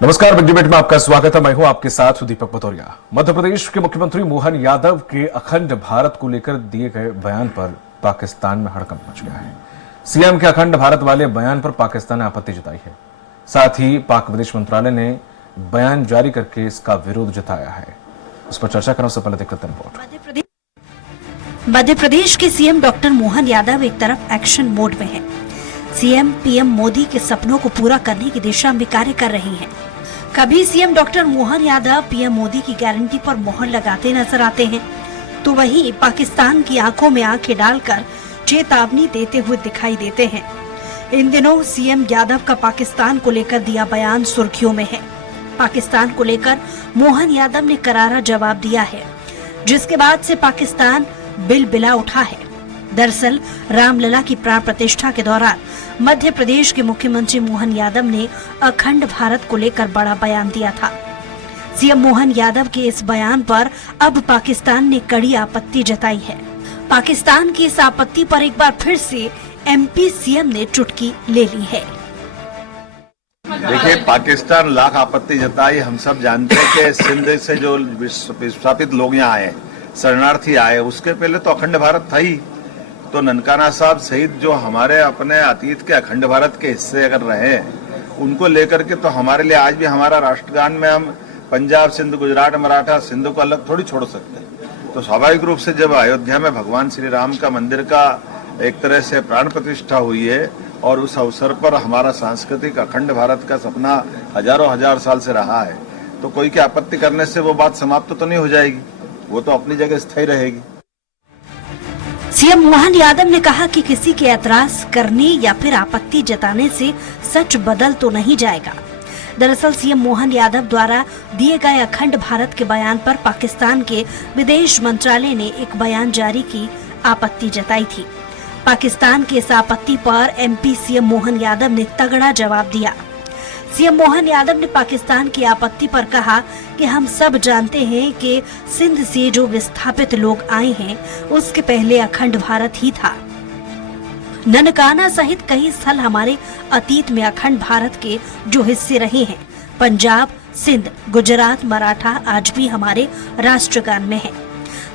नमस्कार, big debate में आपका स्वागत है। मैं हूं आपके साथ दीपक पतौरिया। मध्य प्रदेश के मुख्यमंत्री मोहन यादव के अखंड भारत को लेकर दिए गए बयान पर पाकिस्तान में हड़कंप मच गया है। सीएम के अखंड भारत वाले बयान पर पाकिस्तान ने आपत्ति जताई है। साथ ही पाक विदेश मंत्रालय ने बयान जारी करके इसका विरोध जताया है। इस पर चर्चा करने से पहले देखते हैं रिपोर्ट। मध्य प्रदेश के सीएम डॉक्टर मोहन यादव एक तरफ एक्शन मोड में हैं। सीएम पीएम मोदी के सपनों को पूरा करने की दिशा में कार्य कर रही हैं। कभी CM doctor Mohan Yadav PM Modi की गारंटी पर मोहर लगाते नजर आते हैं, तो वहीं पाकिस्तान की आंखों में आंखें डालकर चेतावनी देते हुए दिखाई देते हैं। इन दिनों सीएम यादव का पाकिस्तान को लेकर दिया बयान सुर्खियों में है। पाकिस्तान को लेकर मोहन यादव ने करारा जवाब दिया है, जिसके बाद से पाकिस्तान बिलबिला उठा है। दरअसल रामलला की प्राण प्रतिष्ठा के दौरान मध्य प्रदेश के मुख्यमंत्री मोहन यादव ने अखंड भारत को लेकर बड़ा बयान दिया था। सीएम मोहन यादव के इस बयान पर अब पाकिस्तान ने कड़ी आपत्ति जताई है। पाकिस्तान की इस आपत्ति पर एक बार फिर से एमपी सीएम ने चुटकी ले ली है। देखिए, पाकिस्तान लाख आपत्ति जताई। हम सब जानते हैं कि सिंध से जो विस्थापित लोग यहाँ आए, शरणार्थी आए, उसके पहले तो अखंड भारत था ही। तो ननकाना साहब सहित जो हमारे अपने अतीत के अखंड भारत के हिस्से अगर रहे, उनको लेकर के तो हमारे लिए आज भी हमारा राष्ट्रगान में हम पंजाब, सिंध, गुजरात, मराठा, सिंध को अलग थोड़ी छोड़ सकते हैं। तो स्वाभाविक रूप से जब अयोध्या में भगवान श्री राम का मंदिर का एक तरह से प्राण प्रतिष्ठा हुई है और उस अवसर पर हमारा सांस्कृतिक अखंड भारत का सपना हजारों हजार साल से रहा है, तो कोई की आपत्ति करने से वो बात समाप्त तो नहीं हो जाएगी, वो तो अपनी जगह स्थायी रहेगी। सीएम मोहन यादव ने कहा कि किसी के ऐतराज करने या फिर आपत्ति जताने से सच बदल तो नहीं जाएगा। दरअसल सीएम मोहन यादव द्वारा दिए गए अखंड भारत के बयान पर पाकिस्तान के विदेश मंत्रालय ने एक बयान जारी की आपत्ति जताई थी। पाकिस्तान की इस आपत्ति पर एमपी सीएम मोहन यादव ने तगड़ा जवाब दिया। सीएम मोहन यादव ने पाकिस्तान की आपत्ति पर कहा कि हम सब जानते हैं कि सिंध से जो विस्थापित लोग आए हैं, उसके पहले अखंड भारत ही था। ननकाना सहित कई स्थल हमारे अतीत में अखंड भारत के जो हिस्से रहे हैं, पंजाब, सिंध, गुजरात, मराठा आज भी हमारे राष्ट्रगान में है।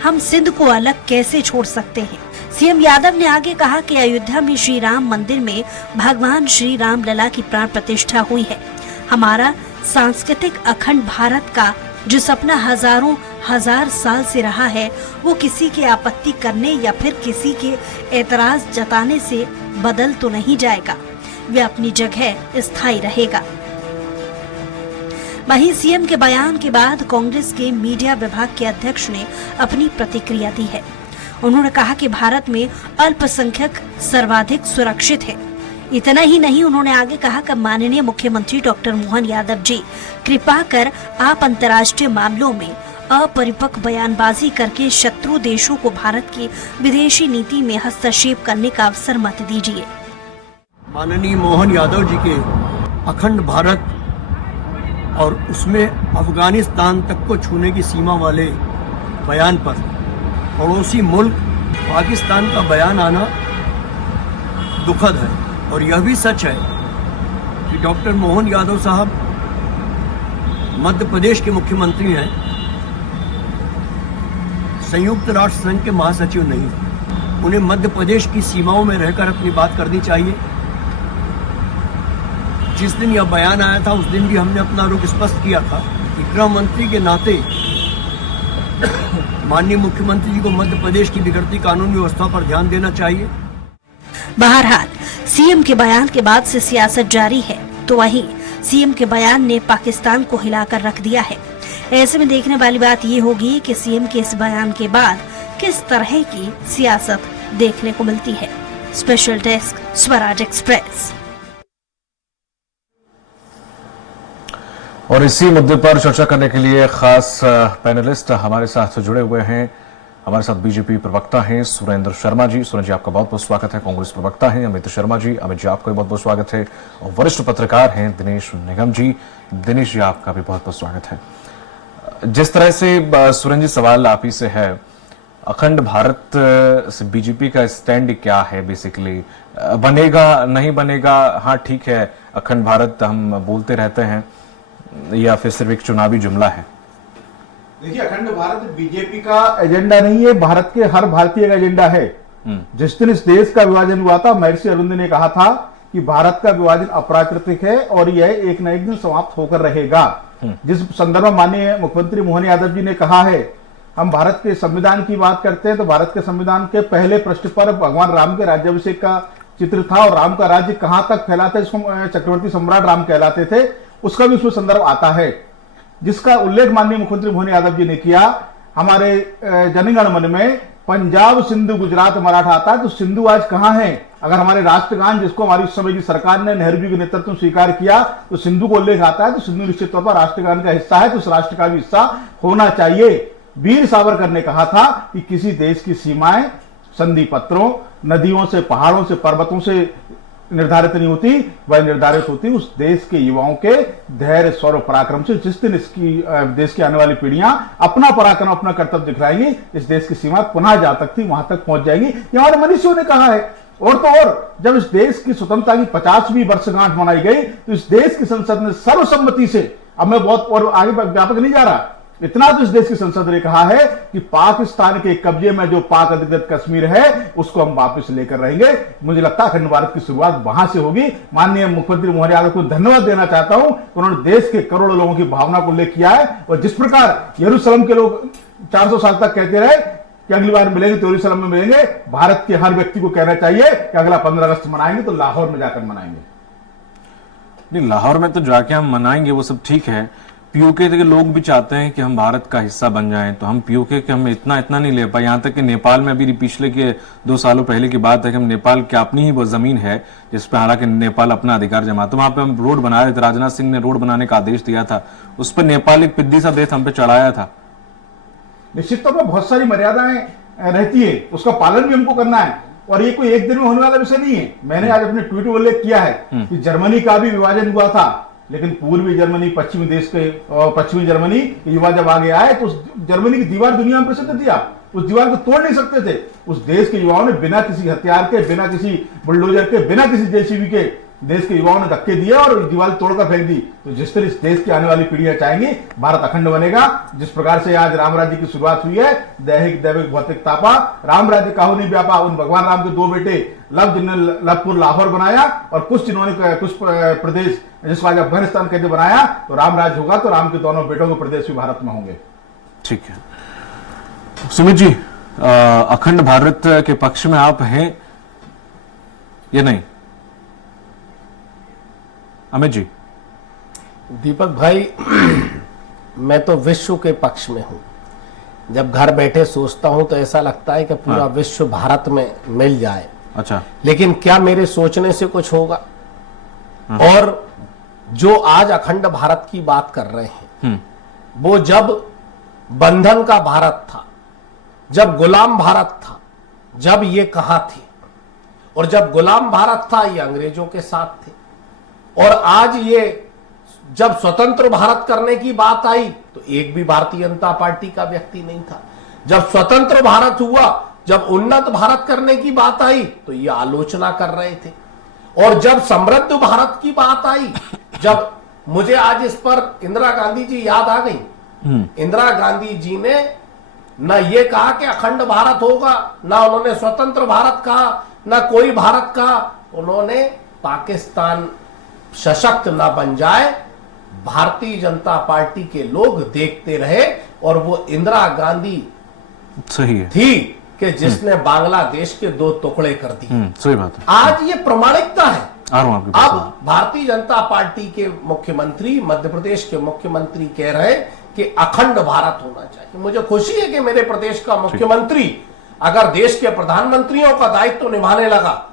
हम सिंध को अलग कैसे छोड़ सकते हैं। सीएम यादव ने आगे कहा कि अयोध्या में श्री राम मंदिर में भगवान श्री राम लला की प्राण प्रतिष्ठा हुई है। हमारा सांस्कृतिक अखंड भारत का जो सपना हजारों हजार साल से रहा है, वो किसी की आपत्ति करने या फिर किसी के एतराज जताने से बदल तो नहीं जाएगा, वे अपनी जगह स्थायी रहेगा। वहीं सीएम के बयान के बाद कांग्रेस के मीडिया विभाग के अध्यक्ष ने अपनी प्रतिक्रिया दी है। उन्होंने कहा कि भारत में अल्पसंख्यक सर्वाधिक सुरक्षित है। इतना ही नहीं, उन्होंने आगे कहा कि माननीय मुख्यमंत्री डॉक्टर मोहन यादव जी, कृपा कर आप अंतर्राष्ट्रीय मामलों में अपरिपक्व बयानबाजी करके शत्रु देशों को भारत की विदेशी नीति में हस्तक्षेप करने का अवसर मत दीजिए। माननीय मोहन यादव जी के अखंड भारत और उसमें अफगानिस्तान तक को छूने की सीमा वाले बयान पर पड़ोसी मुल्क पाकिस्तान का बयान आना दुखद है। और यह भी सच है कि डॉक्टर मोहन यादव साहब मध्य प्रदेश के मुख्यमंत्री हैं, संयुक्त राष्ट्र संघ के महासचिव नहीं। उन्हें मध्य प्रदेश की सीमाओं में रहकर अपनी बात करनी चाहिए। जिस दिन यह बयान आया था, उस दिन भी हमने अपना रुख स्पष्ट किया था कि गृह मंत्री के नाते माननीय मुख्यमंत्री जी को मध्य प्रदेश की बिगड़ती कानून व्यवस्था पर ध्यान देना चाहिए। बहरहाल सीएम के बयान के बाद से सियासत जारी है, तो वहीं सीएम के बयान ने पाकिस्तान को हिलाकर रख दिया है। ऐसे में देखने वाली बात ये होगी कि सीएम के इस बयान के बाद किस तरह की सियासत देखने को मिलती है। Special desk, Swaraj express. और इसी मुद्दे पर चर्चा करने के लिए खास पैनलिस्ट हमारे साथ जुड़े हुए हैं। हमारे साथ बीजेपी प्रवक्ता हैं सुरेंद्र शर्मा जी। सुरेंद्र जी, आपका बहुत बहुत स्वागत है। कांग्रेस प्रवक्ता हैं अमित शर्मा जी। अमित जी, आपका भी बहुत बहुत स्वागत है। और वरिष्ठ पत्रकार हैं दिनेश निगम जी। दिनेश जी, आपका भी बहुत बहुत स्वागत है। जिस तरह से सुरेंद्र जी, सवाल आप ही से है, अखंड भारत से बीजेपी का स्टैंड क्या है? बेसिकली बनेगा नहीं बनेगा? हाँ ठीक है, अखंड भारत हम बोलते रहते हैं, या फिर सिर्फ एक चुनावी जुमला है? देखिए, अखंड भारत बीजेपी का एजेंडा नहीं है, भारत के हर भारतीय का एजेंडा है। जिस दिन इस देश का विभाजन हुआ था, महर्षि अरविंद ने कहा था कि भारत का विभाजन अप्राकृतिक है और यह एक न एक दिन समाप्त होकर रहेगा। जिस संदर्भ में माननीय मुख्यमंत्री मोहन यादव जी ने कहा है, हम भारत के संविधान की बात करते हैं तो भारत के संविधान के पहले पृष्ठ पर भगवान राम के राज्याभिषेक का चित्र था और राम का राज्य कहां तक फैला था, जिसको चक्रवर्ती सम्राट राम कहलाते थे, उसका भी उसमें संदर्भ आता है, जिसका उल्लेख माननीय मुख्यमंत्री मोहन यादव जी ने किया। हमारे जनगण मन में पंजाब, सिंधु, गुजरात, मराठा आता है, तो सिंधु आज कहां है? अगर हमारे राष्ट्रगान, जिसको हमारी उस समय की सरकार ने नेहरू जी के नेतृत्व में स्वीकार किया, तो सिंधु को उल्लेख आता है, तो सिंधु निश्चित तौर पर राष्ट्रगान का हिस्सा है, तो उस राष्ट्र का भी हिस्सा होना चाहिए। वीर सावरकर ने कहा था कि किसी देश की सीमाएं संधि पत्रों, नदियों से, पहाड़ों से, पर्वतों से निर्धारित नहीं होती, वह निर्धारित होती उस देश के युवाओं के धैर्य, शौर्य, पराक्रम से। जिस दिन इसकी देश की आने वाली पीढ़ियां अपना पराक्रम, अपना कर्तव्य दिखलाएंगी, इस देश की सीमा पुनः जहां तक थी वहां तक पहुंच जाएगी। ये हमारे मनीषियों ने कहा है। और तो और, जब इस देश की स्वतंत्रता की 50वीं वर्षगांठ मनाई गई, तो इस देश की संसद ने सर्वसम्मति से, अब मैं बहुत और आगे व्यापक नहीं जा रहा, इतना तो इस देश की संसद ने कहा है कि पाकिस्तान के कब्जे में जो पाक अधिकृत कश्मीर है, उसको हम वापस लेकर रहेंगे। मुझे लगता है अखंड भारत की शुरुआत वहां से होगी। माननीय मुख्यमंत्री मोहन यादव को धन्यवाद देना चाहता हूं, उन्होंने देश के करोड़ों लोगों की भावना को उल्लेख किया है। और जिस प्रकार यरूशलेम के लोग 400 साल तक कहते रहे कि अगली बार मिलेंगे तो यरूशलेम में मिलेंगे, भारत के हर व्यक्ति को कहना चाहिए कि अगला 15 अगस्त मनाएंगे तो लाहौर में जाकर मनाएंगे। नहीं, लाहौर में तो जाके हम मनाएंगे, वो सब ठीक है। पीओके के लोग भी चाहते हैं कि हम भारत का हिस्सा बन जाएं, तो हम पीओके के हम इतना नहीं ले पाए। यहाँ तक कि नेपाल में अभी पिछले के 2 सालों पहले की बात है कि हम नेपाल की अपनी ही वो जमीन है जिस पर हालांकि नेपाल अपना अधिकार जमा, तो वहां पे हम रोड बना रहे थे, राजनाथ सिंह ने रोड बनाने का आदेश दिया था, उस पर नेपाल एक पिद्दी सा देश हम पे चढ़ाया था। निश्चित तौर पर बहुत सारी मर्यादाएं रहती है, उसका पालन भी हमको करना है, और ये कोई एक दिन में होने वाला विषय नहीं है। मैंने आज अपने ट्वीट में उल्लेख किया है कि जर्मनी का भी विभाजन हुआ था, लेकिन पूर्वी जर्मनी, पश्चिमी देश के पश्चिमी जर्मनी के युवा जब आगे आए तो उस जर्मनी की दीवार दुनिया में प्रसिद्ध थी। आप उस दीवार को तोड़ नहीं सकते थे। उस देश के युवाओं ने बिना किसी हथियार के, बिना किसी बुलडोजर के, बिना किसी जेसीबी के देश के युवाओं ने धक्के दिए और दीवार तोड़कर फेंक दी। तो जिस तरह इस देश की आने वाली पीढ़ियां चाहेंगी भारत अखंड बनेगा, जिस प्रकार से आज राम राज्य की शुरुआत हुई है, दैहिक दैविक भौतिक तापा, राम राज्य काहू नहीं व्यापा, उन भगवान राम के 2 बेटे लव जिन्होंने लवपुर लाहौर बनाया और कुछ जिन्होंने कुछ प्रदेश जिसको आज अफगानिस्तान कहते बनाया, तो राम राज्य होगा तो राम के दोनों बेटों के प्रदेश भी भारत में होंगे। ठीक है सुमित जी, अखंड भारत के पक्ष में आप हैं या नहीं? अमित जी। दीपक भाई, मैं तो विश्व के पक्ष में हूं। जब घर बैठे सोचता हूं तो ऐसा लगता है कि पूरा विश्व भारत में मिल जाए। अच्छा, लेकिन क्या मेरे सोचने से कुछ होगा? और जो आज अखंड भारत की बात कर रहे हैं, वो जब बंधन का भारत था, जब गुलाम भारत था, जब ये कहां थे, और जब गुलाम भारत था ये अंग्रेजों के साथ थे, और आज ये जब स्वतंत्र भारत करने की बात आई तो एक भी भारतीय जनता पार्टी का व्यक्ति नहीं था। जब स्वतंत्र भारत हुआ, जब उन्नत भारत करने की बात आई तो ये आलोचना कर रहे थे। और जब समृद्ध भारत की बात आई, जब मुझे आज इस पर इंदिरा गांधी जी याद आ गई। इंदिरा गांधी जी ने न ये कहा कि अखंड भारत होगा, ना उन्होंने स्वतंत्र भारत कहा, ना कोई भारत कहा। उन्होंने पाकिस्तान सशक्त ना बन जाए, भारतीय जनता पार्टी के लोग देखते रहे, और वो इंदिरा गांधी सही है थी कि जिसने बांग्लादेश के 2 टुकड़े कर दिए। सही बात है। आज ये प्रमाणिकता है। आ रहा हूं आपके पास। अब भारतीय जनता पार्टी के मुख्यमंत्री, मध्य प्रदेश के मुख्यमंत्री कह रहे कि अखंड भारत होना चाहिए। मुझे खुशी है कि मेरे प्रदेश का मुख्यमंत्री अगर देश के प्रधानमंत्रियों का दायित्व निभाने लगा,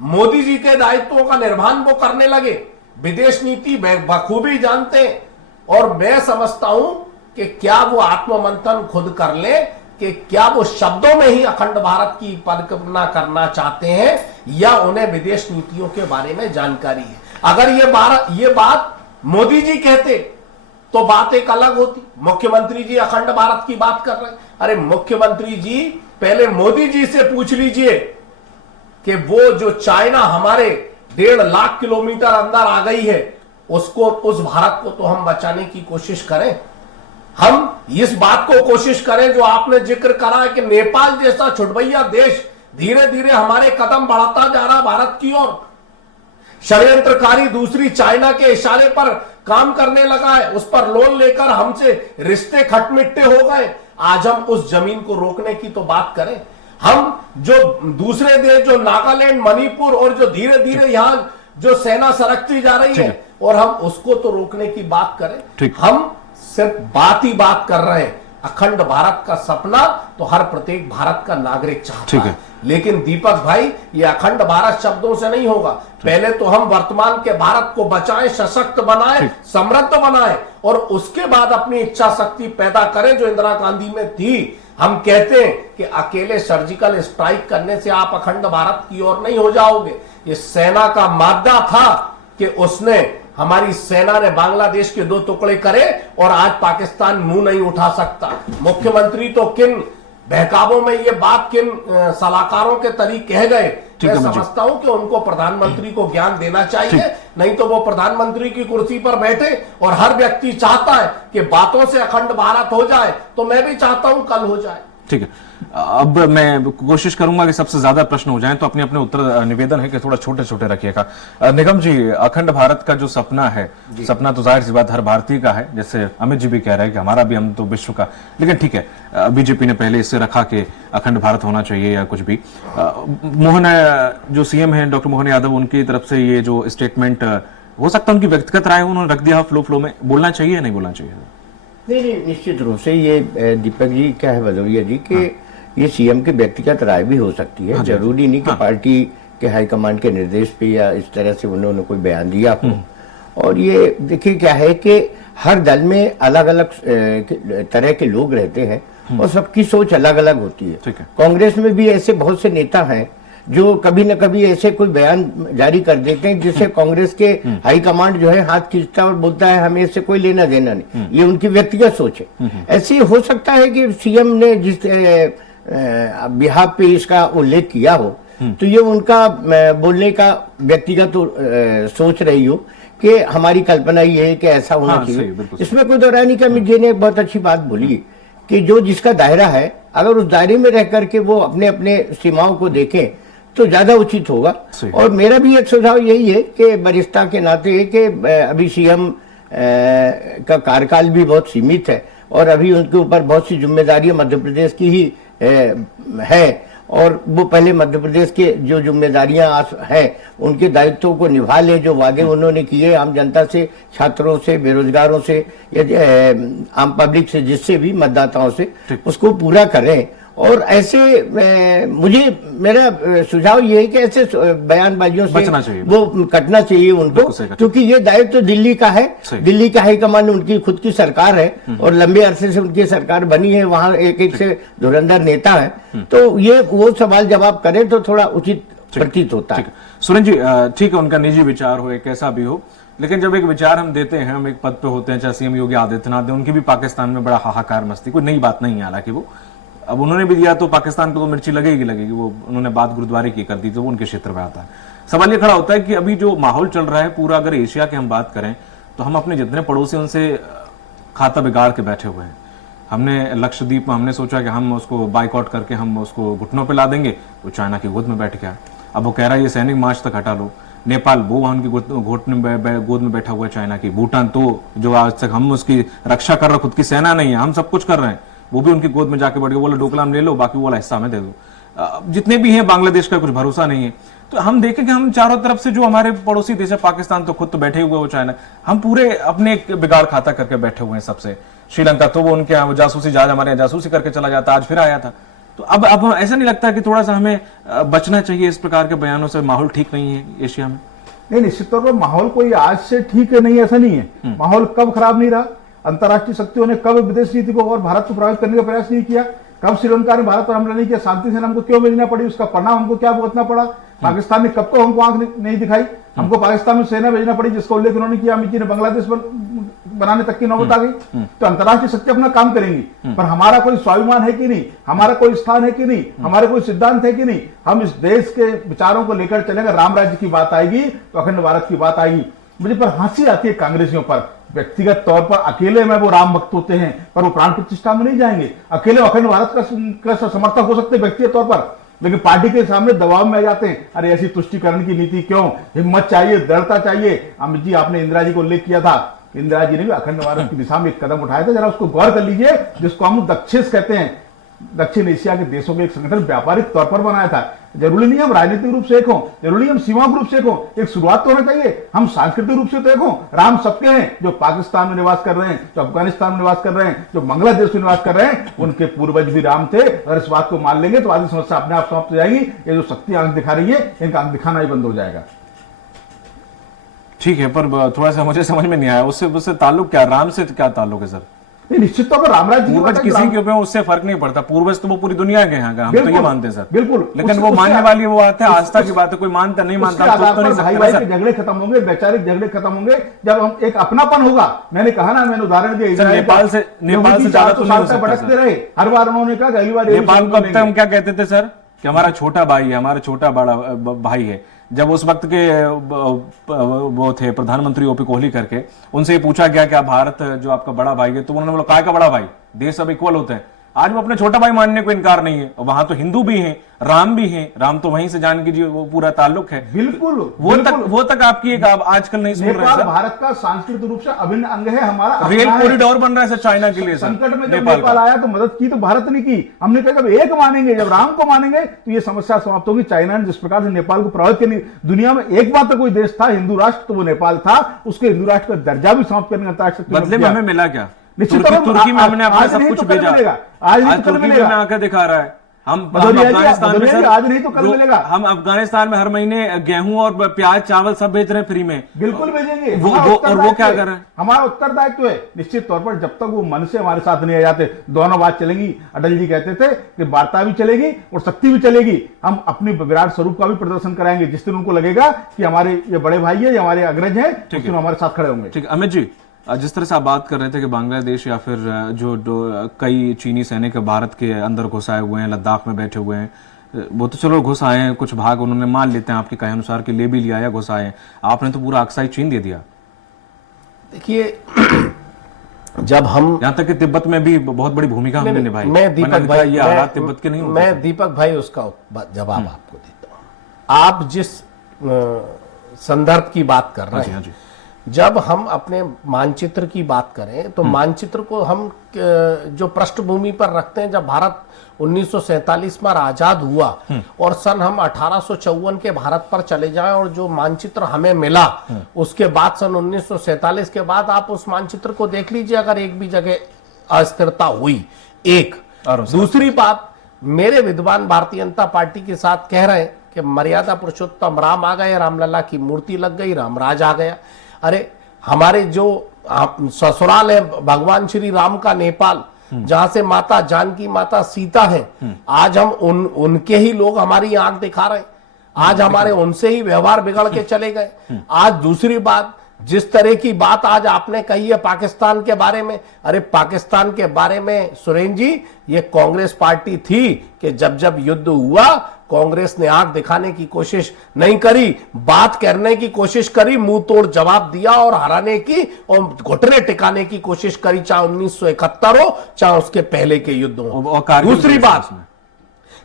मोदी जी के दायित्वों का निर्वहन वो करने लगे, विदेश नीति बखूबी जानते, और मैं समझता हूं कि क्या वो आत्ममंथन खुद कर ले कि क्या वो शब्दों में ही अखंड भारत की परिकल्पना करना चाहते हैं या उन्हें विदेश नीतियों के बारे में जानकारी है। अगर ये बात मोदी जी कहते तो बात एक अलग होती। मुख्यमंत्री जी अखंड भारत की बात कर रहे हैं। अरे मुख्यमंत्री जी, पहले मोदी जी से पूछ लीजिए कि वो जो चाइना हमारे 1.5 लाख किलोमीटर अंदर आ गई है, उसको, उस भारत को तो हम बचाने की कोशिश करें। हम इस बात को कोशिश करें जो आपने जिक्र करा है कि नेपाल जैसा छुटभैया देश धीरे धीरे हमारे कदम बढ़ाता जा रहा भारत की ओर। षड्यंत्रकारी दूसरी चाइना के इशारे पर काम करने लगा है, उस पर लोन लेकर हमसे रिश्ते खटमिट्टे हो गए। आज हम उस जमीन को रोकने की तो बात करें। हम जो दूसरे देश, जो नागालैंड, मणिपुर और जो धीरे धीरे यहां जो सेना सरकती जा रही है, और हम उसको तो रोकने की बात करें। हम सिर्फ बात कर रहे हैं। अखंड भारत का सपना तो हर प्रत्येक भारत का नागरिक चाहता है। लेकिन दीपक भाई, ये अखंड भारत शब्दों से नहीं होगा। पहले तो हम वर्तमान के भारत को बचाएं, सशक्त बनाएं, समृद्ध बनाएं, और उसके बाद अपनी इच्छा शक्ति पैदा करें जो इंदिरा गांधी में थी। हम कहते हैं कि अकेले सर्जिकल स्ट्राइक करने से आप अखंड भारत की ओर नहीं हो जाओगे। ये सेना का मादा था कि उसने, हमारी सेना ने बांग्लादेश के 2 टुकड़े करे और आज पाकिस्तान मुंह नहीं उठा सकता। मुख्यमंत्री तो किन बहकावों में ये बात किन सलाहकारों के तरीके कह गए, मैं समझता हूं कि उनको प्रधानमंत्री को ज्ञान देना चाहिए। नहीं तो वो प्रधानमंत्री की कुर्सी पर बैठे, और हर व्यक्ति चाहता है कि बातों से अखंड भारत हो जाए, तो मैं भी चाहता हूं कल हो जाए। ठीक है, अब मैं कोशिश करूंगा कि सबसे ज्यादा प्रश्न हो जाएं, तो अपने अपने उत्तर निवेदन है कि थोड़ा छोटे छोटे रखिएगा। निगम जी, अखंड भारत का जो सपना है, सपना तो जाहिर सी बात हर भारतीय का है, जैसे अमित जी भी कह रहे हैं कि हमारा भी, हम तो विश्व का, लेकिन ठीक है, बीजेपी ने पहले इससे रखा कि अखंड भारत होना चाहिए या कुछ भी। मोहन जो सीएम है, डॉक्टर मोहन यादव, उनकी तरफ से ये जो स्टेटमेंट हो सकता है उनकी व्यक्तिगत राय, उन्होंने रख दिया फ्लो में, बोलना चाहिए या नहीं बोलना चाहिए? नहीं, निश्चित रूप से ये दीपक जी क्या है, भदौरिया जी, कि ये सीएम की व्यक्तिगत राय भी हो सकती है। जरूरी नहीं कि पार्टी के हाईकमांड के निर्देश पे या इस तरह से उन्होंने कोई बयान दिया हो। और ये देखिए क्या है कि हर दल में अलग अलग तरह के लोग रहते हैं और सबकी सोच अलग अलग होती है। कांग्रेस में भी ऐसे बहुत से नेता हैं जो कभी न कभी ऐसे कोई बयान जारी कर देते हैं जिससे कांग्रेस के हाईकमांड जो है हाथ खींचता है और बोलता है हमें इससे कोई लेना देना नहीं। ये उनकी व्यक्तिगत सोच है। ऐसे हो सकता है कि सीएम ने जिस बिहार पे इसका उल्लेख किया हो, तो ये उनका बोलने का व्यक्तिगत सोच रही हो कि हमारी कल्पना ये है कि ऐसा होना चाहिए। इसमें कोई दो राय नहीं। अमित जी ने एक बहुत अच्छी बात बोली कि जो जिसका दायरा है, अगर उस दायरे में रह करके वो अपने अपने सीमाओं को देखें तो ज्यादा उचित होगा। और मेरा भी एक सुझाव यही है कि वरिष्ठता के नाते कि अभी सीएम का कार्यकाल भी बहुत सीमित है और अभी उनके ऊपर बहुत सी जिम्मेदारियां मध्य प्रदेश की ही है, और वो पहले मध्य प्रदेश के जो जिम्मेदारियां हैं उनके दायित्वों को निभा ले। जो वादे उन्होंने किए आम जनता से, छात्रों से, बेरोजगारों से या आम पब्लिक से, जिससे भी मतदाताओं से, उसको पूरा करें। और ऐसे मेरा सुझाव ये है कि ऐसे बयानबाजियों से वो कटना चाहिए उनको, क्योंकि ये दायित्व तो दिल्ली का है। दिल्ली का हाईकमान उनकी खुद की सरकार है और लंबे अरसे से उनकी सरकार बनी है, वहां एक एक से धुरंधर नेता है, तो ये वो सवाल जवाब करें तो थोड़ा उचित प्रतीत होता है। सुरेंद्र जी, ठीक है, उनका निजी विचार हो, कैसा भी हो, लेकिन जब एक विचार हम देते हैं, हम एक पद पे होते हैं, चाहे सीएम योगी आदित्यनाथ, उनकी भी पाकिस्तान में बड़ा हाहाकार मस्ती, कोई नई बात नहीं है। हालांकि वो अब उन्होंने भी दिया तो पाकिस्तान को तो मिर्ची लगेगी, वो उन्होंने बात गुरुद्वारे की कर दी तो वो उनके क्षेत्र में आता है। सवाल ये खड़ा होता है कि अभी जो माहौल चल रहा है पूरा, अगर एशिया की हम बात करें तो हम अपने जितने पड़ोसी उनसे खाता बिगाड़ के बैठे हुए हैं। हमने लक्षद्वीप में हमने सोचा कि हम उसको बाइकआउट करके हम उसको घुटनों पे ला देंगे, तो चाइना की गोद में बैठ गया। अब वो कह रहा है ये सैनिक मार्च तक हटा लो। नेपाल वो वहां उनकी गोद में बैठा हुआ है चाइना की। भूटान तो जो आज तक हम उसकी रक्षा कर रहे, खुद की सेना नहीं है, हम सब कुछ कर रहे हैं, वो भी उनकी गोद में जाके बैठ गए, बोला डोकलाम ले लो, बाकी वाला हिस्सा हमें दे दो। जितने भी हैं, बांग्लादेश का कुछ भरोसा नहीं है। तो हम देखें कि हम चारों तरफ से जो हमारे पड़ोसी देश है, पाकिस्तान तो खुद तो बैठे हुए, वो चाइना, हम पूरे अपने बिगाड़ खाता करके बैठे हुए हैं सबसे। श्रीलंका तो वो उनके यहाँ जासूसी जहाज हमारे यहाँ जासूसी करके चला जाता, आज फिर आया था। तो अब ऐसा नहीं लगता कि थोड़ा सा हमें बचना चाहिए इस प्रकार के बयानों से? माहौल ठीक नहीं है एशिया में? नहीं, निश्चित तौर पर माहौल कोई आज से ठीक है नहीं, ऐसा नहीं है। माहौल कब खराब नहीं रहा? अंतर्राष्ट्रीय शक्तियों ने कब विदेश नीति को और भारत को प्रभावित करने का प्रयास नहीं किया? कब श्रीलंका ने भारत पर हमला नहीं किया? शांति सेना हमको क्यों भेजना पड़ी? उसका परिणाम हमको क्या भुगतना पड़ा? पाकिस्तान ने कब को हमको आंख नहीं दिखाई? हमको पाकिस्तान में सेना भेजना पड़ी, जिसका उल्लेख उन्होंने किया, अमित जी ने, बांग्लादेश बनाने तक की नौबत आ गई। तो अंतर्राष्ट्रीय शक्ति अपना काम करेंगी, पर हमारा कोई स्वाभिमान है कि नहीं, हमारा कोई स्थान है कि नहीं, हमारे कोई सिद्धांत है कि नहीं, हम इस देश के विचारों को लेकर चलेंगे। राम राज्य की बात आएगी तो अखंड भारत की बात आएगी। मुझे पर हंसी आती है कांग्रेसियों पर। व्यक्तिगत तौर पर अकेले में वो राम भक्त होते हैं, पर वो प्राण प्रतिष्ठा में नहीं जाएंगे। अकेले अखंड भारत का समर्थक हो सकते हैं व्यक्तिगत तौर पर, लेकिन पार्टी के सामने दबाव में आ जाते हैं। अरे ऐसी तुष्टिकरण की नीति क्यों? हिम्मत चाहिए, दृढ़ता चाहिए। अमित जी, आपने इंदिरा जी को उल्लेख किया था, इंदिरा जी ने भी अखंड भारत की दिशा में एक कदम उठाया था, जरा उसको गौर कर लीजिए, जिसको हम दक्षिण कहते हैं। दक्षिण एशिया के देशों के एक संगठन व्यापारिक तौर पर बनाया था। जरूरी नहीं हम राजनीतिक रूप से एक हों, जरूरी हम सीमाओं रूप से एक हों, एक शुरुआत तो होना चाहिए। हम सांस्कृतिक रूप से तो एक हों। राम सबके हैं, जो पाकिस्तान में निवास कर रहे हैं, जो अफगानिस्तान में निवास कर रहे हैं, जो बांग्लादेश में निवास कर रहे हैं, उनके पूर्वज भी राम थे। अगर इस बात को मान लेंगे तो आदि समस्या अपने आप समाप्त हो जाएगी। ये जो शक्ति आंख दिखा रही है, इनका आंख दिखाना ही बंद हो जाएगा। ठीक है, पर थोड़ा सा मुझे समझ में नहीं आया, उससे ताल्लुक क्या, राम से क्या ताल्लुक है सर? निश्चित तौर पर रामराज जी पूर्वज किसी के ऊपर उससे फर्क नहीं पड़ता। पूर्वज तो वो पूरी दुनिया के हैं, हम तो ये मानते हैं सर। बिल्कुल, लेकिन वो मानने वाली वो बात है, आस्था की बात है। कोई मानता नहीं मानता तो नहीं भाई भाई के झगड़े खत्म होंगे, वैचारिक झगड़े खत्म होंगे जब हम एक अपनापन होगा। मैंने कहा ना, मैंने उदाहरण दिया नेपाल से ज्यादा तो नहीं हो सकता भटकते रहे। हर बार उन्होंने कहा अगली बार नेपाल को अब तक हम क्या कहते थे सर, कि हमारा छोटा भाई है, हमारा छोटा बड़ा भाई है। जब उस वक्त के वो थे प्रधानमंत्री ओपी कोहली करके, उनसे ये पूछा गया कि आप भारत जो आपका बड़ा भाई है, तो उन्होंने बोला काय का बड़ा भाई, देश सब इक्वल होते हैं। आज वो अपने छोटा भाई मानने को इनकार नहीं है। वहां तो हिंदू भी हैं, राम भी हैं। राम तो वहीं से जानकी जी वो पूरा ताल्लुक है। बिल्कुल वो तक आपकी एक आप आजकल नहीं सुन रहे हैं। भारत का सांस्कृतिक रूप से अभिन्न अंग है हमारा। रेल कॉरिडोर बन रहा है सर चाइना के लिए। संकट में जब नेपाल आया तो मदद की तो भारत ने की। हमने कहा जब एक मानेंगे, जब राम को मानेंगे तो ये समस्या समाप्त होगी। चाइना ने जिस प्रकार से नेपाल को प्रभावित करने, दुनिया में एक बार तो कोई देश था हिंदू राष्ट्र, तो वो नेपाल था। उसके हिंदू राष्ट्र का दर्जा भी समाप्त करने का अंतर्राष्ट्रीय बदले में हमें मिला क्या? निश्चित तुर्की में हमने अपना सब कुछ भेजा, आज तुर्की में आकर दिखा रहा है। हम अफगानिस्तान में सर, आज नहीं तो कल मिलेगा। हम अफगानिस्तान में हर महीने गेहूं और प्याज चावल सब भेज रहे हैं फ्री में। बिल्कुल भेजेंगे। और वो क्या कर रहे हैं? हमारा उत्तरदायित्व है। निश्चित तौर पर जब तक वो मन से हमारे साथ नहीं आ जाते, दोनों बात चलेंगी। अटल जी कहते थे कि वार्ता भी चलेगी और शक्ति भी चलेगी। हम अपनी विराट स्वरूप का भी प्रदर्शन कराएंगे। जिस दिन उनको लगेगा कि हमारे ये बड़े भाई है, ये हमारे अग्रज है, उस दिन हमारे साथ खड़े होंगे। ठीक है अमित जी, जिस तरह से आप बात कर रहे थे कि बांग्लादेश या फिर जो कई चीनी सैनिक भारत के अंदर घुस आए हुए हैं, लद्दाख में बैठे हुए हैं, वो तो चलो घुस आए हैं, कुछ भाग उन्होंने मान लेते हैं आपके कहे अनुसार कि ले भी लिया या घुस आए हैं। आपने तो पूरा अक्साई चीन दे दिया। देखिए, जब हम यहाँ तक कि तिब्बत में भी बहुत बड़ी भूमिका हमने निभाई। मैं दीपक भाई, ये हालात तिब्बत के नहीं होते। मैं दीपक भाई उसका जवाब आपको देता हूँ। आप जिस संदर्भ की बात कर रहे हैं, जब हम अपने मानचित्र की बात करें तो मानचित्र को हम जो पृष्ठभूमि पर रखते हैं, जब भारत 1947 में आजाद हुआ और सन हम 1854 के भारत पर चले जाएं और जो मानचित्र हमें मिला उसके बाद सन 1947 के बाद आप उस मानचित्र को देख लीजिए, अगर एक भी जगह अस्थिरता हुई। एक दूसरी बात, मेरे विद्वान भारतीय जनता पार्टी के साथ कह रहे हैं कि मर्यादा पुरुषोत्तम राम आ गए, रामलला की मूर्ति लग गई, रामराज आ गया। अरे हमारे जो ससुराल है भगवान श्री राम का नेपाल, जहां से माता जानकी, माता सीता है, आज हम उनके ही लोग हमारी आंख दिखा रहे हैं। आज हमारे उनसे ही व्यवहार बिगड़ के चले गए। आज दूसरी बात, जिस तरह की बात आज आपने कही है पाकिस्तान के बारे में, अरे पाकिस्तान के बारे में सुरेन जी, ये कांग्रेस पार्टी थी कि जब जब युद्ध हुआ कांग्रेस ने आंख दिखाने की कोशिश नहीं करी, बात करने की कोशिश करी, मुंह तोड़ जवाब दिया और हराने की और घुटने टिकाने की कोशिश करी, चाहे 1971 हो चाहे उसके पहले के युद्ध हो। दूसरी बात,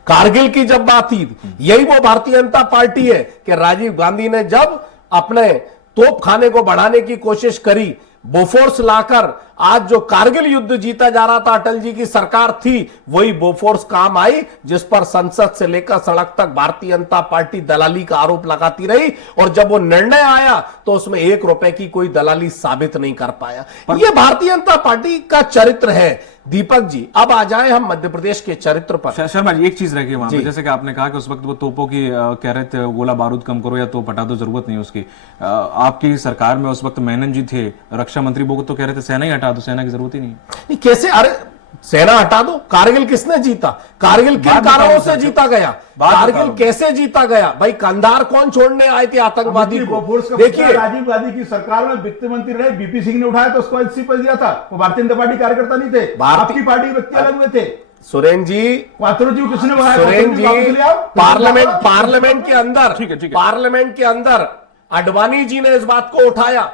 कारगिल की जब बात थी, यही वो भारतीय जनता पार्टी है कि राजीव गांधी ने जब अपने तोप खाने को बढ़ाने की कोशिश करी, बोफोर्स लाकर आज जो कारगिल युद्ध जीता जा रहा था, अटल जी की सरकार थी, वही बोफोर्स काम आई, जिस पर संसद से लेकर सड़क तक भारतीय जनता पार्टी दलाली का आरोप लगाती रही। और जब वो निर्णय आया तो उसमें 1 रुपए की कोई दलाली साबित नहीं कर पाया। ये भारतीय जनता पार्टी का चरित्र है। दीपक जी, अब आ जाए हम मध्य प्रदेश के चरित्र पर। शर्मा जी, एक चीज रह गई वहां पे, जैसे कि आपने कहा कि उस वक्त वो तोपों की कह रहे थे गोला बारूद कम करो या तोप हटा दो, जरूरत नहीं उसकी। आपकी सरकार में उस वक्त मेनन जी थे रक्षा मंत्री, वो तो कह रहे थे सेना ही हटा दो, सेना की जरूरत ही नहीं। कैसे? अरे सेना हटा दो, कारगिल किसने जीता? कारगिल किन कारणों से जीता गया? कारगिल कैसे जीता गया? भाई कंधार कौन छोड़ने आए थे आतंकवादी को? देखिए, राजीव गांधी की सरकार में वित्त मंत्री रहे बीपी सिंह ने उठाया तो उसको इस्तीफा दिया था। वो भारतीय जनता पार्टी कार्यकर्ता नहीं थे, आपकी पार्टी व्यक्ति अलग हुए थे। सुरेन जी, किसने सुरेन जी, पार्लियामेंट के अंदर आडवाणी जी ने इस बात को उठाया,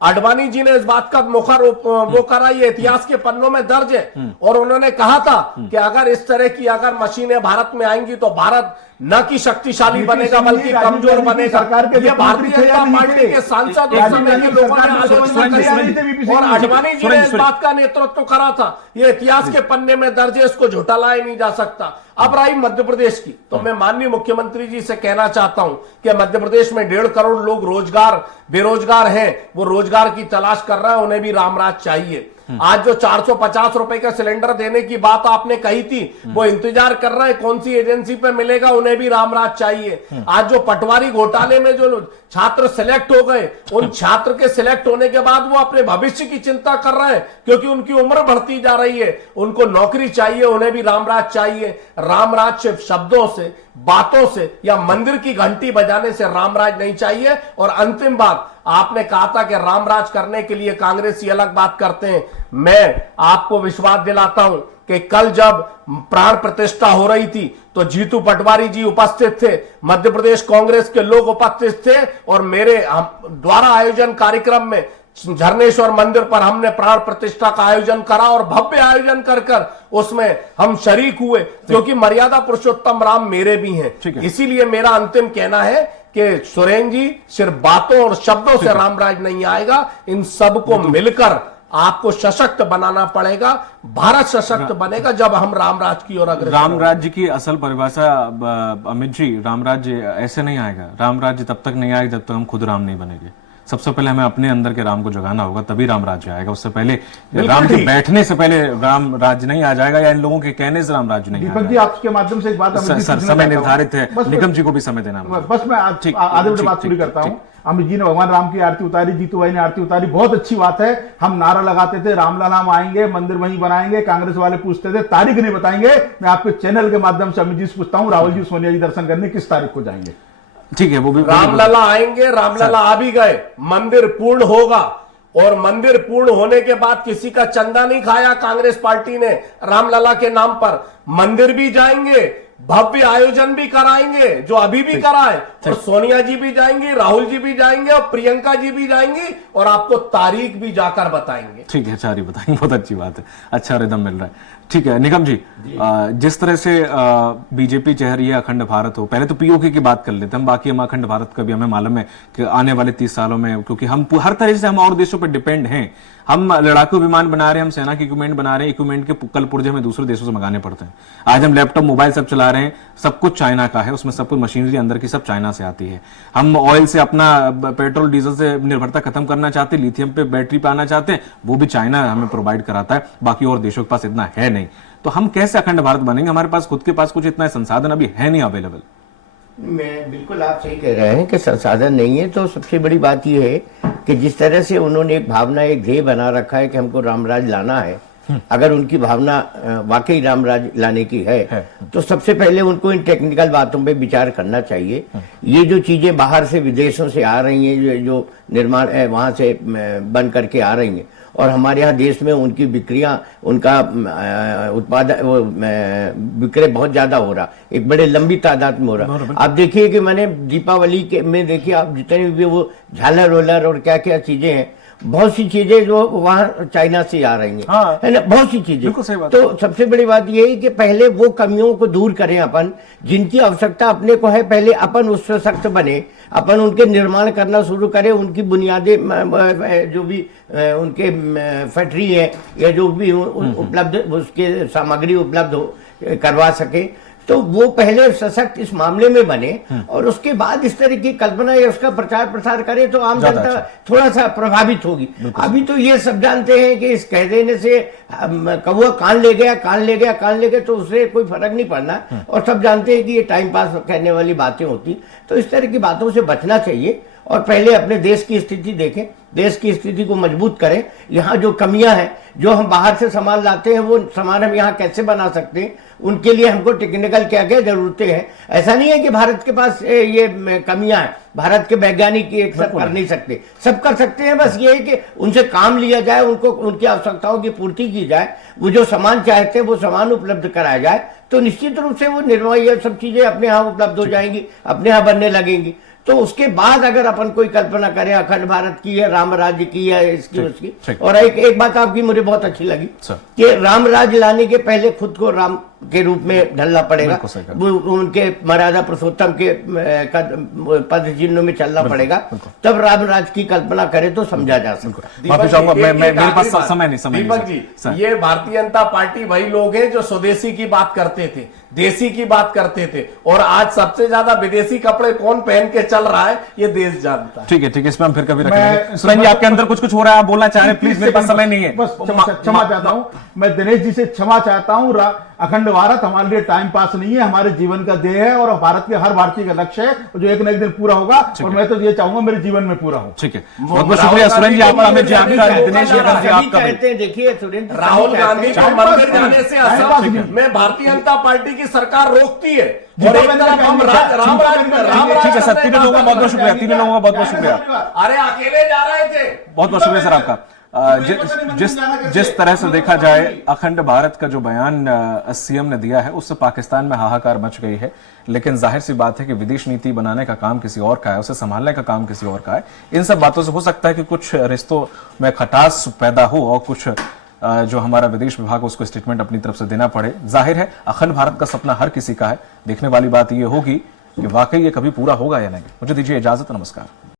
आडवाणी जी ने इस बात का मुखर वो करा, ये इतिहास के पन्नों में दर्ज है। और उन्होंने कहा था कि अगर इस तरह की अगर मशीनें भारत में आएंगी तो भारत न कि शक्तिशाली बनेगा बल्कि कमजोर बनेगा। ये भारतीय जनता पार्टी के सांसद उस समय के लोगों ने आलोचना करी और आडवाणी जी ने इस बात का नेतृत्व करा था। ये इतिहास के पन्ने में दर्ज है, इसको झुठलाया नहीं जा सकता। अब रही मध्य प्रदेश की, तो मैं माननीय मुख्यमंत्री जी से कहना चाहता हूं कि मध्य प्रदेश में 1.5 करोड़ लोग बेरोजगार हैं, वो रोजगार की तलाश कर रहे हैं, उन्हें भी रामराज चाहिए। आज जो 450 रुपए का सिलेंडर देने की बात आपने कही थी, वो इंतजार कर रहे हैं कौन सी एजेंसी पे मिलेगा, उन्हें भी रामराज चाहिए। आज जो पटवारी घोटाले में जो छात्र सिलेक्ट हो गए, उन छात्र के सिलेक्ट होने के बाद वो अपने भविष्य की चिंता कर रहे हैं क्योंकि उनकी उम्र बढ़ती जा रही है, उनको नौकरी चाहिए, उन्हें भी रामराज चाहिए। रामराज सिर्फ शब्दों से, बातों से या मंदिर की घंटी बजाने से रामराज नहीं चाहिए। और अंतिम बात, आपने कहा था कि रामराज करने के लिए कांग्रेसी अलग बात करते हैं। मैं आपको विश्वास दिलाता हूं कि कल जब प्राण प्रतिष्ठा हो रही थी तो जीतू पटवारी जी उपस्थित थे, मध्य प्रदेश कांग्रेस के लोग उपस्थित थे और मेरे द्वारा आयोजन कार्यक्रम में झरनेश्वर मंदिर पर हमने प्राण प्रतिष्ठा का आयोजन करा और भव्य आयोजन कर उसमें हम शरीक हुए, क्योंकि मर्यादा पुरुषोत्तम राम मेरे भी हैं। इसीलिए मेरा अंतिम कहना है कि सुरेंद्र जी, सिर्फ बातों और शब्दों से रामराज नहीं आएगा, इन सबको मिलकर आपको सशक्त बनाना पड़ेगा। भारत सशक्त बनेगा जब हम रामराज की ओर अग्रसर रामराज्य की असल परिभाषा अमित जी, रामराज्य ऐसे नहीं आएगा। रामराज्य तब तक नहीं आएगा जब तक हम खुद राम नहीं बनेंगे। सबसे पहले हमें अपने अंदर के राम को जगाना होगा, तभी राम राज्य आएगा। उससे पहले राम के बैठने से पहले राम राज्य नहीं आ जाएगा, या इन लोगों के कहने से राम राज्य नहीं आएगा। दीपक जी, आपके माध्यम से एक बात सर, समय निर्धारित है, निगम जी को भी समय देना। बस मैं आधे मिनट बात पूरी करता हूँ। अमित जी ने भगवान राम की आरती उतारी, जीतू भाई ने आरती उतारी, बहुत अच्छी बात है। हम नारा लगाते थे रामलला हम आएंगे, मंदिर वहीं बनाएंगे। कांग्रेस वाले पूछते थे तारीख नहीं बताएंगे। मैं आपके चैनल के माध्यम से अमित जी से पूछता हूँ, राहुल जी सोनिया जी दर्शन करने किस तारीख को जाएंगे? ठीक है, वो भी रामलला आएंगे, रामलला आ भी गए, मंदिर पूर्ण होगा और मंदिर पूर्ण होने के बाद किसी का चंदा नहीं खाया कांग्रेस पार्टी ने रामलला के नाम पर। मंदिर भी जाएंगे, भव्य आयोजन भी कराएंगे जो अभी भी कराए, और सोनिया जी भी जाएंगी, राहुल जी भी जाएंगे और प्रियंका जी भी जाएंगी और आपको तारीख भी जाकर बताएंगे। ठीक है, सारी बताएंगे, बहुत अच्छी बात है, अच्छा रिदम मिल रहा है। ठीक है निगम जी, जिस तरह से बीजेपी चाह रही है अखंड भारत हो, पहले तो पीओके की बात कर लेते हैं, बाकी हम अखंड भारत का भी हमें मालूम है कि आने वाले 30 सालों में, क्योंकि हम हर तरह से हम और देशों पर डिपेंड हैं। हम लड़ाकू विमान बना रहे हैं, हम सेना के इक्विपमेंट बना रहे हैं, इक्विपमेंट के कल पुर्जे हमें दूसरे देशों से मंगाने पड़ते हैं। आज हम लैपटॉप मोबाइल सब चला रहे हैं, सब कुछ चाइना का है, उसमें सब कुछ मशीनरी अंदर की सब चाइना से आती है। हम ऑयल से अपना पेट्रोल डीजल से निर्भरता खत्म करना चाहते हैं, लिथियम पे बैटरी पे आना चाहते हैं, वो भी चाइना हमें प्रोवाइड कराता है, बाकी और देशों के पास इतना है नहीं। तो हम कैसे अखंड भारत बनेंगे? हमारे पास खुद के पास कुछ इतना संसाधन अभी है नहीं अवेलेबल। मैं बिल्कुल आप सही कह रहे हैं कि संसाधन नहीं है। तो सबसे बड़ी बात यह है कि जिस तरह से उन्होंने एक भावना, एक ध्येय बना रखा है कि हमको रामराज लाना है, अगर उनकी भावना वाकई रामराज लाने की है तो सबसे पहले उनको इन टेक्निकल बातों पे विचार करना चाहिए। ये जो चीजें बाहर से विदेशों से आ रही हैं, जो निर्माण वहां से बन करके आ रही हैं, और हमारे यहाँ देश में उनकी बिक्रियां, उनका उत्पादन विक्रय बहुत ज्यादा हो रहा, एक बड़े लंबी तादाद में हो रहा। आप देखिए कि मैंने दीपावली के में देखिए आप जितने भी वो झालर रोलर और क्या क्या चीजें हैं, बहुत सी चीजें जो वहाँ चाइना से आ रही हैं, हाँ, है ना, बहुत सी चीजें। तो सबसे बड़ी बात यह है कि पहले वो कमियों को दूर करें अपन, जिनकी आवश्यकता अपने को है, पहले अपन उससे सख्त बने, अपन उनके निर्माण करना शुरू करें, उनकी बुनियादी जो भी उनके फैक्ट्री है या जो भी उपलब्ध उसके सामग्री उपलब्ध करवा सके, तो वो पहले सशक्त इस मामले में बने और उसके बाद इस तरह की कल्पना या उसका प्रचार प्रसार करे तो आम जनता थोड़ा सा प्रभावित होगी। अभी तो ये सब जानते हैं कि इस कह देने से कौवा कान ले गया तो उससे कोई फर्क नहीं पड़ना, और सब जानते हैं कि ये टाइम पास करने वाली बातें होती। तो इस तरह की बातों से बचना चाहिए और पहले अपने देश की स्थिति देखें, देश की स्थिति को मजबूत करें। यहाँ जो कमियां हैं, जो हम बाहर से सामान लाते हैं, वो सामान हम यहाँ कैसे बना सकते हैं, उनके लिए हमको टेक्निकल क्या क्या जरूरतें हैं। ऐसा नहीं है कि भारत के पास ये कमियां हैं, भारत के वैज्ञानिक एक सब कर नहीं सकते, सब कर सकते हैं। बस ये है कि उनसे काम लिया जाए, उनको उनकी आवश्यकताओं की पूर्ति की जाए, वो जो सामान चाहते हैं वो सामान उपलब्ध कराया जाए, तो निश्चित रूप से वो निर्माण ये सब चीजें अपने यहाँ उपलब्ध हो जाएंगी, अपने यहाँ बनने लगेंगी। तो उसके बाद अगर अपन कोई कल्पना करें अखंड भारत की है, राम राज्य की है, इसकी ठीक, उसकी। ठीक। और एक बात आपकी मुझे बहुत अच्छी लगी सर। कि राम राज्य लाने के पहले खुद को राम के रूप में ढलना पड़ेगा, बिल्कुल सही कहा। वो उनके मर्यादा पुरुषोत्तम के पद चिन्हों में चलना पड़ेगा, बिल्कुल। तब राम राज्य की कल्पना करे तो समझा जा सकता है। माफी चाहूंगा, मैं मेरे पास आखिरी बात। समय नहीं दीपक जी, सर। ये भारतीय जनता पार्टी वही लोग हैं जो स्वदेशी की बात करते थे, देसी की बात करते थे, और आज सबसे ज्यादा विदेशी कपड़े कौन पहन के चल रहा है ये देश जानता है। ठीक है, इसमें हम फिर कभी मैं- रखेंगे। सुरेंद्र जी, आपके अंदर कुछ हो रहा है, आप बोलना चाह रहे हैं, प्लीज, मेरे पास समय नहीं है। बस क्षमा चाहता हूं, मैं दिनेश जी से क्षमा चाहता हूं। अखंड भारत हमारे लिए टाइम पास नहीं है, हमारे जीवन का ध्येय है और भारत के हर भारतीय का लक्ष्य है, जो एक न एक दिन पूरा होगा, और मैं तो ये चाहूंगा मेरे जीवन में पूरा हो। ठीक है, बहुत बहुत शुक्रिया सुरेंद्र जी आपका, अमित जी आपका, दिनेश जी सभी आपका। कहते हैं, देखिए सुरेंद्र, राहुल गांधी को टाइम पास मंदिर नहीं, जाने से टाइम पास असम नहीं। में भारतीय जनता पार्टी की सरकार रोकती है, जी, और एक तो तरफ हम मैंने राम राज ठीक है सर, तीनों लोगों का बहुत बहुत शुक्रिया, तीनों लोगों का बहुत बहुत शुक्रिया, अरे अकेले जा रहे थे। बहुत बहुत शुक्रिया सर आपका। जिस तरह से देखा जाए, अखंड भारत का जो बयान सीएम ने दिया है, उससे पाकिस्तान में हाहाकार मच गई है, लेकिन जाहिर सी बात है कि विदेश नीति बनाने का काम किसी और का है, उसे संभालने का काम किसी और का है। इन सब बातों से हो सकता है कि कुछ रिश्तों में खटास पैदा हो और कुछ जो हमारा विदेश विभाग उसको स्टेटमेंट अपनी तरफ से देना पड़े। जाहिर है अखंड भारत का सपना हर किसी का है, देखने वाली बात यह होगी कि वाकई ये कभी पूरा होगा या नहीं। मुझे दीजिए इजाजत, नमस्कार।